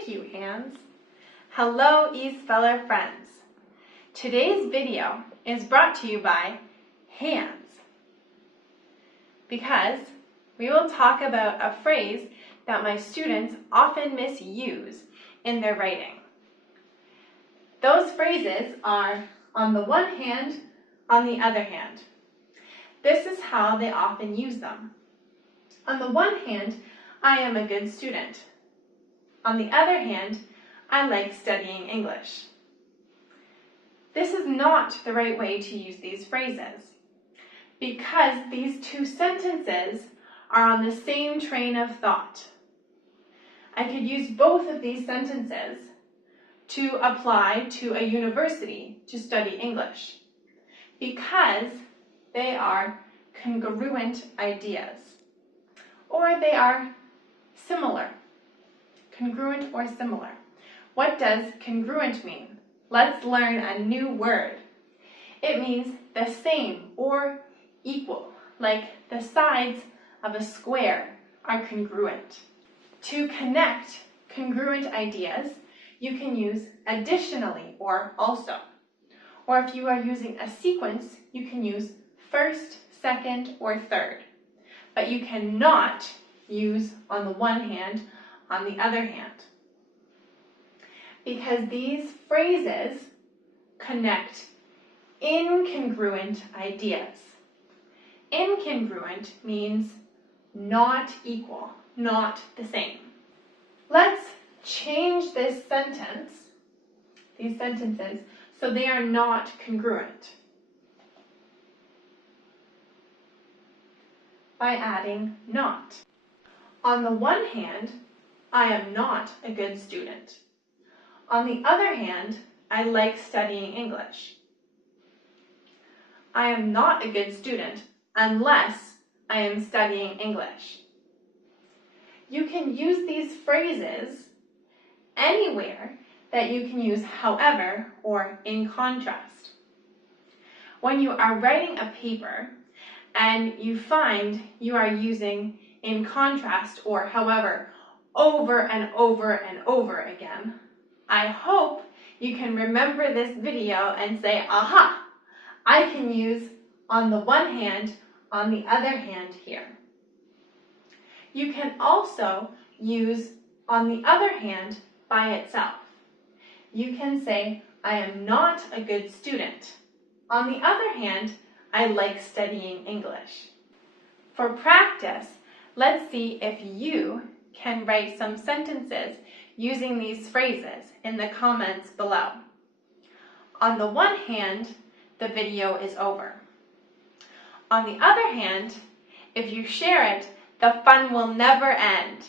Thank you, Hans. Hello, East Feller friends. Today's video is brought to you by Hans because we will talk about a phrase that my students often misuse in their writing. Those phrases are on the one hand, on the other hand. This is how they often use them. On the one hand, I am a good student. On the other hand, I like studying English. This is not the right way to use these phrases because these two sentences are on the same train of thought. I could use both of these sentences to apply to a university to study English because they are congruent ideas, or they are similar. Congruent or similar. What does congruent mean? Let's learn a new word. It means the same or equal, like the sides of a square are congruent. To connect congruent ideas, you can use additionally or also. Or if you are using a sequence, you can use first, second, or third. But you cannot use on the one hand, on the other hand. Because these phrases connect incongruent ideas. Incongruent means not equal, not the same. Let's change this sentence, these sentences, so they are not congruent by adding not. On the one hand, I am not a good student. On the other hand, I like studying English. I am not a good student unless I am studying English. You can use these phrases anywhere that you can use however or in contrast. When you are writing a paper and you find you are using in contrast or however over and over and over again, I hope you can remember this video and say, aha, I can use on the one hand, on the other hand here. You can also use on the other hand by itself. You can say, I am not a good student. On the other hand, I like studying English. For practice, let's see if you can write some sentences using these phrases in the comments below. On the one hand, the video is over. On the other hand, if you share it, the fun will never end.